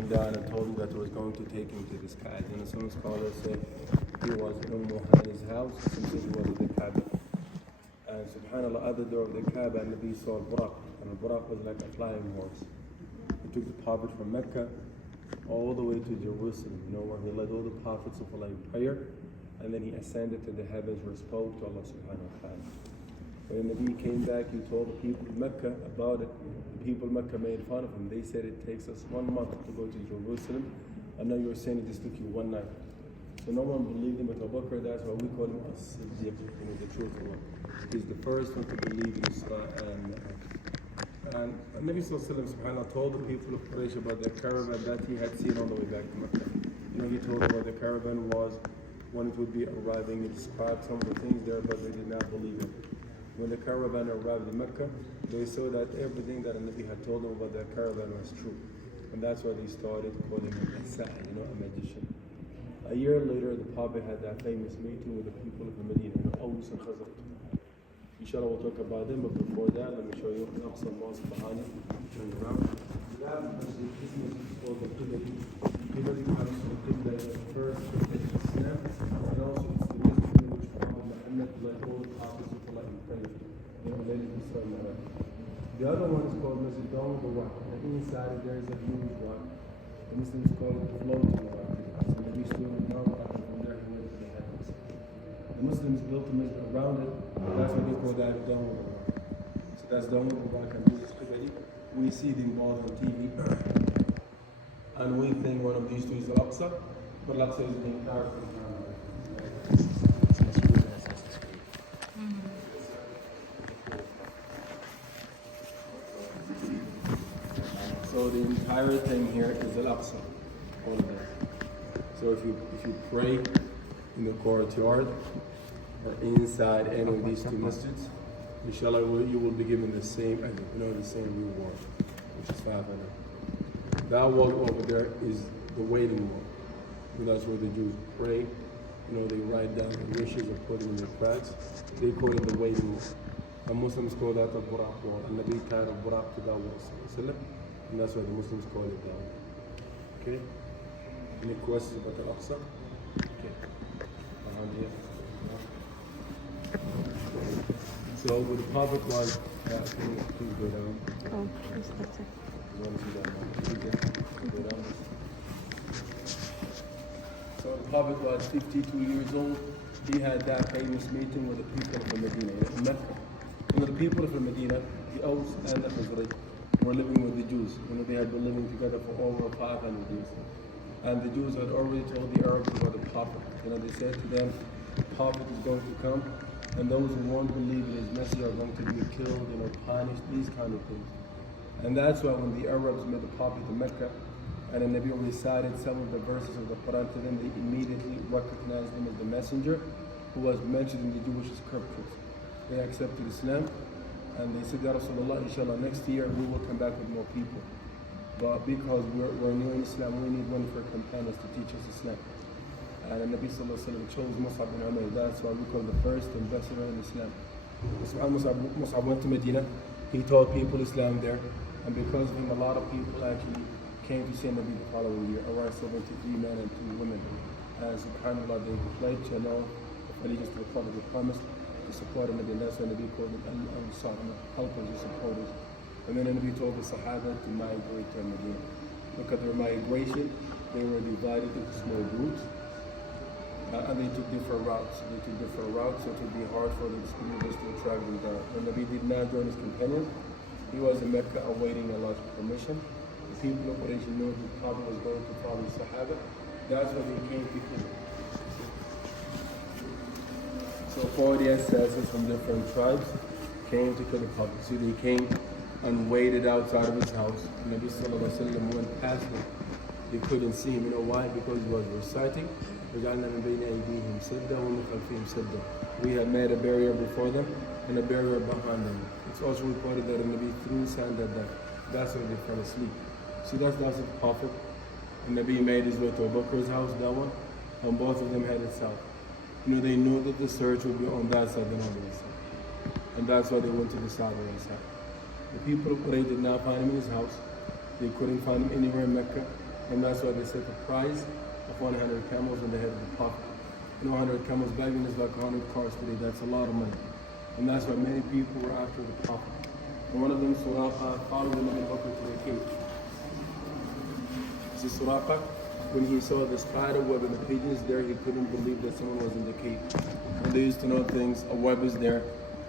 came down and told him that he was going to take him to this Kaaba. And some scholars say he was in His house, some say he was at the Kaaba. And subhanAllah, at the door of the Kaaba, and Nabi saw Buraq, and Buraq was like a flying horse. He took the Prophet from Mecca all the way to Jerusalem, where he led all the prophets of Allah in prayer, and then he ascended to the heavens where he spoke to Allah subhanahu wa ta'ala. When the Nabi came back, he told the people of Mecca about it. The people of Mecca made fun of him. They said it takes us 1 month to go to Jerusalem, and now you're saying it just took you 1 night. So no one believed him but Abu Bakr. That's why we call him as-Siddiq, the truthful one. He's the first one to believe in Islam. And Nabi subhanahu told the people of Quraysh about the caravan that he had seen on the way back to Mecca. He told them what the caravan was, when it would be arriving. He described some of the things there, but they did not believe it. When the caravan arrived in Mecca, they saw that everything that Nabi had told them about that caravan was true. And that's why they started calling him a magician. A year later, the Prophet had that famous meeting with the people of the Medina, Aus and Khazraj. Inshallah, we'll talk about them, but before that, let me show you the Aqsa Mosque behind it. Turn around. That masjid, this masjid is called the Qibla. Qibla comes from Qibla, the first religion of Islam, and also it's the masjid in which Prophet Muhammad led all the prophets of Allah in prayer. The other one is called Masjid Dawud al-Waq, and inside there is a huge rock. The Muslims call it the floating rock. So the Muslims know that from there he went to the heavens. The Muslims built a masjid around it. That's what they call that Dawud al-Waq. So that's Dawud al-Waq, and this is Qibla. We see them both on TV, and we think one of these two is Al-Aqsa, but Al-Aqsa is the entire thing. So the entire thing here is Al-Aqsa, all of that. So if you pray in the courtyard or inside any of these two masjids, inshallah you will be given the same the same reward, which is 500. That wall over there is the waiting wall. That's where the Jews pray. They write down the wishes or put it in their prayers. They call it the waiting wall. And Muslims call that the Buraq wall. And Nabi tied a Buraq to that wall. And that's why the Muslims call it that. Okay? Any questions about the Aqsa? Okay. Around here. So what the Prophet was, please go down. Oh, that's it. So the Prophet was 52 years old. He had that famous meeting with the people of the Medina in Mecca. The people of the Medina, the Aus and the Khazraj, were living with the Jews. They had been living together for over 500 years. And the Jews had already told the Arabs about the Prophet. They said to them, the Prophet is going to come, and those who won't believe in his message are going to be killed, punished, these kind of things. And that's why when the Arabs met the Prophet in Mecca, and the Nabi recited some of the verses of the Quran to them, they immediately recognized him as the messenger who was mentioned in the Jewish scriptures. They accepted Islam, and they said, Ya Rasulullah, inshallah, next year we will come back with more people. But because we're new in Islam, we need one for companions to teach us Islam. And the Nabi chose Mus'ab bin Umayr. That's why we call him the first ambassador in Islam. Mus'ab went to Medina. He taught people Islam there. And because of him, a lot of people actually came to see Nabi the following year, around 73 men and 2 women. And subhanAllah, they pledged allegiance to the Prophet. They promised to support him, and that's why Nabi called them Al-Ansar, helpers and supporters. And then the Nabi told the Sahaba to migrate to Medina. Look at their migration. They were divided into small groups, and they took different routes. So it would be hard for the believers to travel down. When Nabi did not join his companions, he was in Mecca awaiting Allah's permission. The people of Quraysh knew the Prophet was going to follow the Sahaba. That's why they came to him. So 40 assassins from different tribes came to kill the Prophet. So they came and waited outside of his house. And Nabi sallallahu alaihi wasallam went past them. They couldn't see him. Why? Because he was reciting, we had made a barrier before them and a barrier behind them. It's also reported that the Nabi threw sand at them. That's why they fell asleep. So that's the Prophet. And Nabi made his way to Abu Bakr's house, that one, and both of them headed south. They knew that the search would be on that side and on this side. And that's why they went to the southern side. The people of Quraysh did not find him in his house. They couldn't find him anywhere in Mecca. And that's why they set the price of 100 camels on the head of the Prophet. 100 camels back then is like 100 cars today. That's a lot of money. And that's why many people were after the Prophet. And one of them, Suraqa, followed the Nabi Bakr to the cave. See Suraqa, when he saw the spider web and the pigeons there, he couldn't believe that someone was in the cave. And they used to know things, a web is there,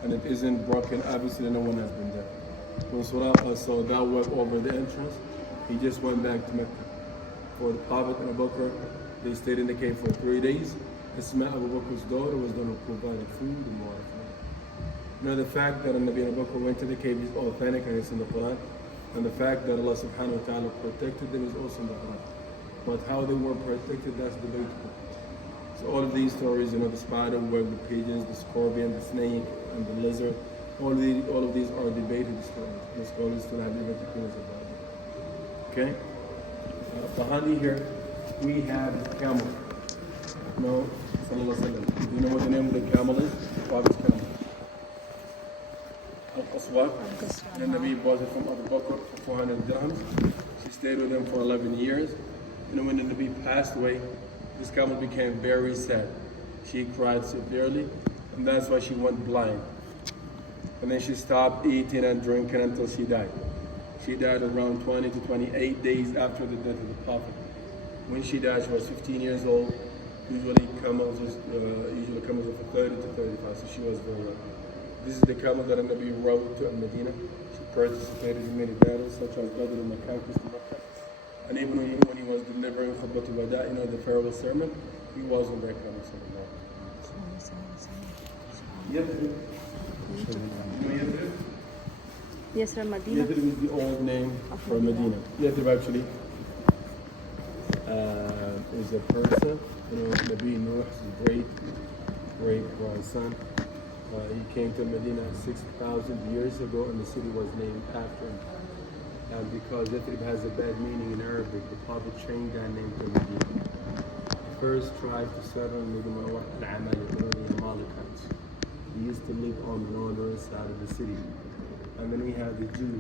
and it isn't broken. Obviously, no one has been there. When Suraqa saw that web over the entrance, he just went back to Mecca. For the Prophet and Abu Bakr, they stayed in the cave for 3 days. Asma, Abu Bakr's daughter, was the one who provided food and water for them. Now the fact that Nabi Abu Bakr went to the cave is authentic and it's in the Quran. And the fact that Allah subhanahu wa ta'ala protected them is also in the Quran. But how they were protected, that's debatable. So all of these stories, the spider web, the pigeons, the scorpion, the snake, and the lizard, all of these are debated stories. The scholars still have different opinions about it. Okay? Behind you here, we have camel. No, sallallahu alaihi wasallam. Do you know what the name of the camel is? Prophet's camel. Al-Qaswa. The Nabi bought it from Abu Bakr for 400 dirhams. She stayed with him for 11 years. When the Nabi passed away, this camel became very sad. She cried severely, and that's why she went blind. And then she stopped eating and drinking until she died. She died around 20 to 28 days after the death of the Prophet. When she died, she was 15 years old. Usually camels are for 30 to 35, so she was very young. This is the camel that Nabi rode to Medina. She participated in many battles, such as Badr and Makkah. And even when he was delivering Khutbatul Wada, the farewell sermon, he was on that camel. Yathrib. Yes, Medina. Yathrib is the old name for Medina. Yathrib actually is a person. Nabi Nuh's great grandson. He came to Medina 6,000 years ago, and the city was named after him. And because Yathrib has a bad meaning in Arabic, the Prophet changed that name to Medina. The first tribe to settle in Medina were the Malikites. They used to live on the northern side of the city. And then we have the Jews.